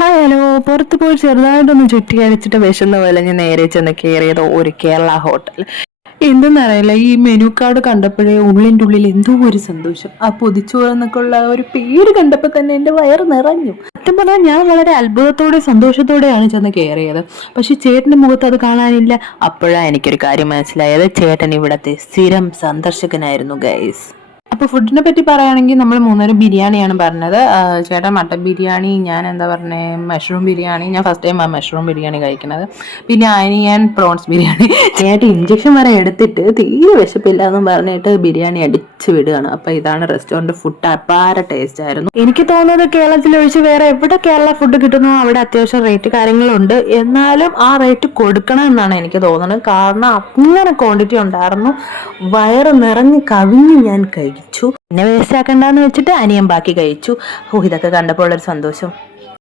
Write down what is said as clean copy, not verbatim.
Hi hello. പുറത്ത് പോയി ചെറുതായിട്ടൊന്ന് ചുറ്റി അടിച്ചിട്ട് വിശന്ന പോലെ ഞാൻ നേരെ ചെന്ന് കയറിയത് ഒരു കേരള ഹോട്ടൽ. എന്തെന്നറിയില്ല, ഈ മെനു കാർഡ് കണ്ടപ്പോഴേ ഉള്ളിൻ്റെ ഉള്ളിൽ എന്തോ ഒരു സന്തോഷം. ആ പൊതിച്ചോറ് എന്നൊക്കെ ഉള്ള ആ ഒരു പേര് കണ്ടപ്പോൾ തന്നെ എൻ്റെ വയറ് നിറഞ്ഞു. സത്യം പറഞ്ഞാൽ ഞാൻ വളരെ അത്ഭുതത്തോടെ സന്തോഷത്തോടെയാണ് ചെന്ന് കയറിയത്. പക്ഷെ ചേട്ടൻ്റെ മുഖത്ത് അത് കാണാനില്ല. അപ്പോഴാണ് എനിക്കൊരു കാര്യം മനസ്സിലായത്, ചേട്ടൻ ഇവിടത്തെ സ്ഥിരം സന്ദർശകനായിരുന്നു ഗൈസ്. അപ്പോൾ ഫുഡിനെ പറ്റി പറയുകയാണെങ്കിൽ നമ്മൾ മൂന്നേരം ബിരിയാണിയാണ് പറഞ്ഞത്. ചേട്ടൻ മട്ടൻ ബിരിയാണി, ഞാൻ എന്താ പറഞ്ഞത് മഷ്റൂം ബിരിയാണി. ഞാൻ ഫസ്റ്റ് ടൈം ആ മഷ്റൂം ബിരിയാണി കഴിക്കുന്നത്. പിന്നെ ഞാൻ പ്രോൺസ് ബിരിയാണി. ചേട്ടൻ ഇഞ്ചക്ഷൻ വരെ എടുത്തിട്ട് തീരെ വിശപ്പില്ല എന്നും പറഞ്ഞിട്ട് ബിരിയാണി അടിച്ച് വിടുകയാണ്. അപ്പോൾ ഇതാണ് റെസ്റ്റോറൻറ്റ് ഫുഡ്. അപാര ടേസ്റ്റ് ആയിരുന്നു. എനിക്ക് തോന്നുന്നത് കേരളത്തിൽ ഒഴിച്ച് വേറെ എവിടെ കേരള ഫുഡ് കിട്ടുന്നോ അവിടെ അത്യാവശ്യം റേറ്റ് കാര്യങ്ങളുണ്ട്. എന്നാലും ആ റേറ്റ് കൊടുക്കണം എന്നാണ് എനിക്ക് തോന്നുന്നത്. കാരണം അങ്ങനെ ക്വാണ്ടിറ്റി ഉണ്ടായിരുന്നു. വയറ് നിറഞ്ഞ് കവിഞ്ഞ് ഞാൻ കഴിച്ചു. പിന്നെ വേസ്റ്റ് ആക്കണ്ടെന്ന് വെച്ചിട്ട് അനിയൻ ബാക്കി കഴിച്ചു. ഇതൊക്കെ കണ്ടപ്പോൾ ഉള്ളൊരു സന്തോഷം.